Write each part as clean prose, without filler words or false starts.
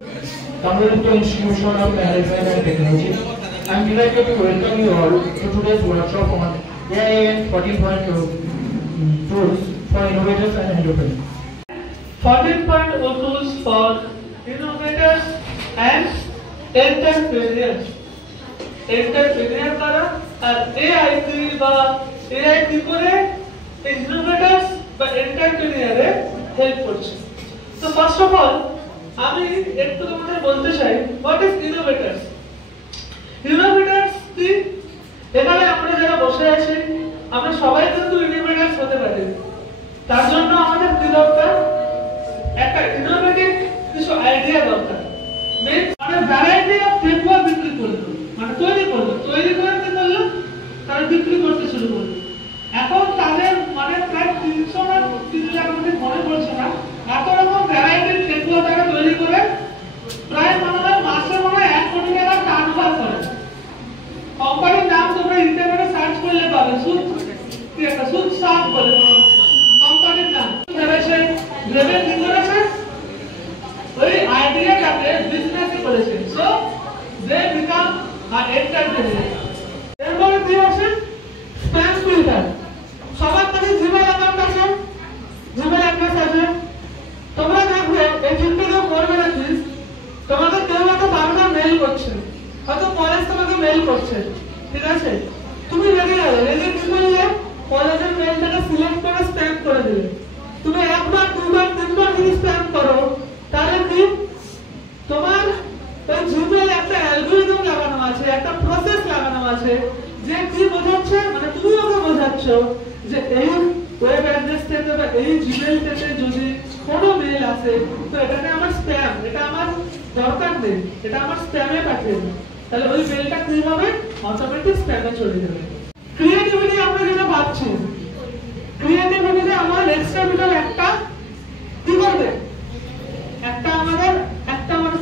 Tamil Institution of Management and Technology. I am delighted to welcome you all to today's workshop on AIN 14.2 tools for innovators and entrepreneurs. 14.0 tools for innovators and entrepreneurs. Entrepreneur kara R AIT বা AI কি করে innovators বা entrepreneur এ help করছে। So first of all আমি একটু তোমাদের বলতে চাই what is innovators? Innovators কি? এখানে আমরা যারা বসে আছি আমরা সবাই কিন্তু innovators হতে পারি। তার জন্য আমাদের কি দরকার? একটা ইনোভেটিভ কিছু আইডিয়া দরকার। মানে ভ্যারাইটি অফ টেকওয়া বিক্রি করলো, মানে তৈরি করতে করলো, তারা বিক্রি করতে শুরু করলো। এখন তাদের মানে প্রায় 300 না 3 লাখ মনে পড়ছে না, এত রকম ভ্যারাইটি টেকওয়া তারা তৈরি করে প্রায় মাসে 1 কোটি টাকা টার্নওভার করে। কোম্পানির নাম তোমরা ইন্টারনেটে সার্চ করলে পাবে, সুদ সাপ বলে কোম্পানির নাম। ভেবেছে ভেবে কি করেছে ওই আইডিয়াটাকে বিজনেস করেছে। So they become an entrepreneur. এরপরে কি আছে? Spam filter. সবার কাছে জিমেইল অ্যাকাউন্ট আছে, জিমেইল অ্যাড্রেস আছে। তোমরা দেখবে এই চিন্তা কেউ করবে না, প্লিজ। তোমাকে কেউ একটা বারবার মেইল করছে, হয়তো কলেজ তোমাকে মেইল করছে, ঠিক আছে? তুমি রেডি হবে, রেডি কি করলে কলেজের মেইলটাকে সিলেক্ট করে স্প্যাম করে দিলে। তুমি একবার দুবার তিনবার যদি স্প্যাম করো তাহলে কি তোমার ওই জিমেইল একটা অ্যালগরিদম লাগানো আছে, একটা প্রসেস লাগানো আছে, যে কি বোঝাচ্ছে, মানে তুমি ওকে বোঝাচ্ছ যে এই ওয়েব অ্যাড্রেস থেকে বা এই জিমেইল থেকে যদি কোনো মেইল আসে তো এটাকে আমার স্প্যাম, এটা আমার দরকার নেই, এটা আমার স্প্যামে পাঠিয়ে দাও। তাহলে ওই মেইলটা কি হবে? অটোমেটিক স্প্যামে চলে যাবে। ক্রিয়েটিভিটি আমরা যেটা ভাবছি, ক্রিয়েটিভিটিতে আমার এক্সট্রা ভিতর একটা কি করবে? একটা আমাদের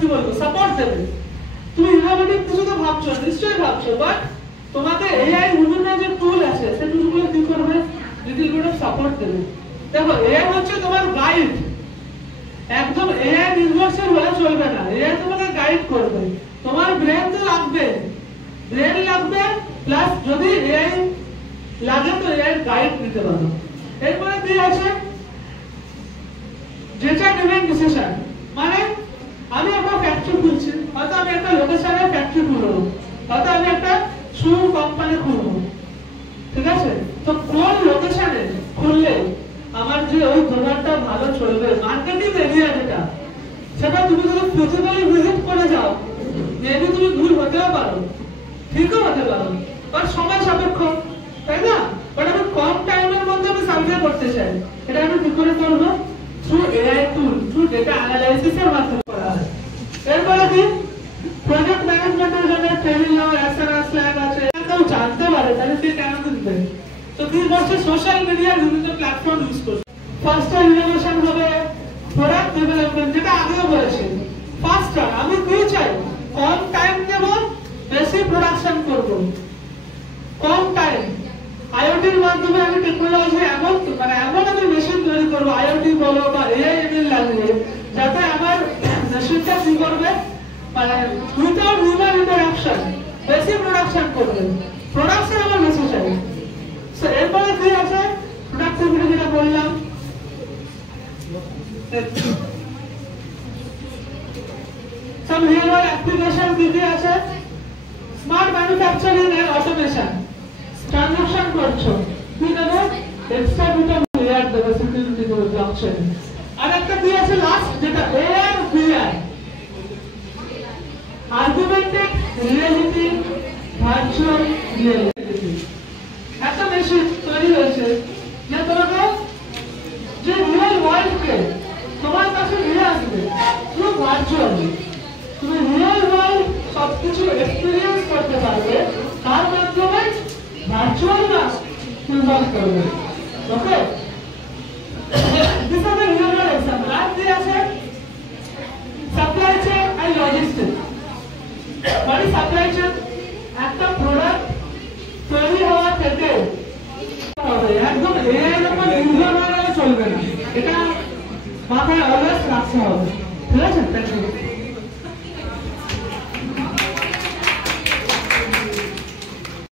কি বলবো সাপোর্ট দেবে। তুমি ইনোভেটিভ কিছু তো ভাবছো, নিশ্চয়ই ভাবছো, বাট তোমাকে এআই বিভিন্ন যে টুল আছে সেই টুলগুলো কি করবে? লিটল বিট অফ সাপোর্ট দেবে। দেখো এআই হচ্ছে তোমার গাইড, একদম এআই নির্ভরশীল হলে চলবে না। এআই তোমাকে গাইড করবে, তোমার ব্রেন তো লাগবে, ব্রেন লাগবে, প্লাস যদি এআই লাগে তো এআই গাইড নিতে পারো। এরপরে কি আছে? Data driven decision. মানে আমি একটা ফ্যাক্টরি খুলছি, হয়তো আমি একটা লোকেশনে ফ্যাক্টরি খুলবো, হয়তো আমি একটা শু কোম্পানি খুলবো, ঠিক আছে? তো কোন লোকেশনে খুললে আমার যে ওই দোকানটা ভালো চলবে, মার্কেটিং এরিয়া যেটা, সেটা তুমি যদি ফিজিক্যালি ভিজিট করে যাও মেবি তুমি ভুল হতেও পারো, ঠিকও হতে পারো, বাট সময় সাপেক্ষ, তাই না? বাট আমি কম টাইমের মধ্যে আমি সার্ভে করতে চাই, এটা আমি কি করে করবো? থ্রু এআই টুল, থ্রু ডেটা অ্যানালাইসিস এর মাধ্যমে করা হয়। এরপরে কি? প্রজেক্ট ম্যানেজমেন্টের জন্য ট্রেনিং এসআরএস ল্যাব আছে, কেউ জানতে পারে তাহলে সে কেন দিবে? তো কি করছে? সোশ্যাল মিডিয়ার বিভিন্ন প্ল্যাটফর্ম ইউজ করছে। ফার্স্ট ইনোভেশন হবে প্রোডাক্ট ডেভেলপমেন্ট, যেটা আগেও বলেছি। ফার্স্টার, আমি কি চাই? কম টাইম দেব, বেশি প্রোডাকশন করব, কম টাইম। আইওটির মাধ্যমে আমি টেকনোলজি এমন আমি মেশিন তৈরি করবো, আইওটি বলো বা এআই এমএল লাগিয়ে, যাতে আমার মেশিনটা কি করবে? মানে উইদাউট হিউম্যান ইন্টারাকশন বেশি প্রোডাকশন করবে, প্রোডাকশন আমার বেশি চাই। সো এরপরে কি আছে? প্রোডাক্টিভিটি যেটা বললাম, some real world application দিতে আছে। Smart manufacturing and automation. Transaction করছো, কি দেবে? এক্সট্রা দুটো লেয়ার দেবে, সিকিউরিটি দেবে, ব্লকচেইন। আর একটা কি আছে লাস্ট, যেটা AR VR, augmented reality, virtual reality. একটা মেশিন তৈরি হয়েছে যে তোমাকে যে রিয়েল ওয়ার্ল্ডকে তোমার কাছে নিয়ে আসবে থ্রু ভার্চুয়াল। তুমি রিয়েল ওয়ার্ল্ড সবকিছু এক্সপিরিয়েন্স করতে পারবে, তার মাধ্যমে ভার্চুয়াল না ইনভলভ করবে। Okay, this are the real world example. আর কি আছে? Supply chain and logistics. মানে সাপ্লাই চেইন, একটা প্রোডাক্ট তৈরি হওয়া থেকে একদম এআই এর উপর নির্ভর হয়ে চলবে না, এটা মাথায় অলওয়েজ রাখতে হবে।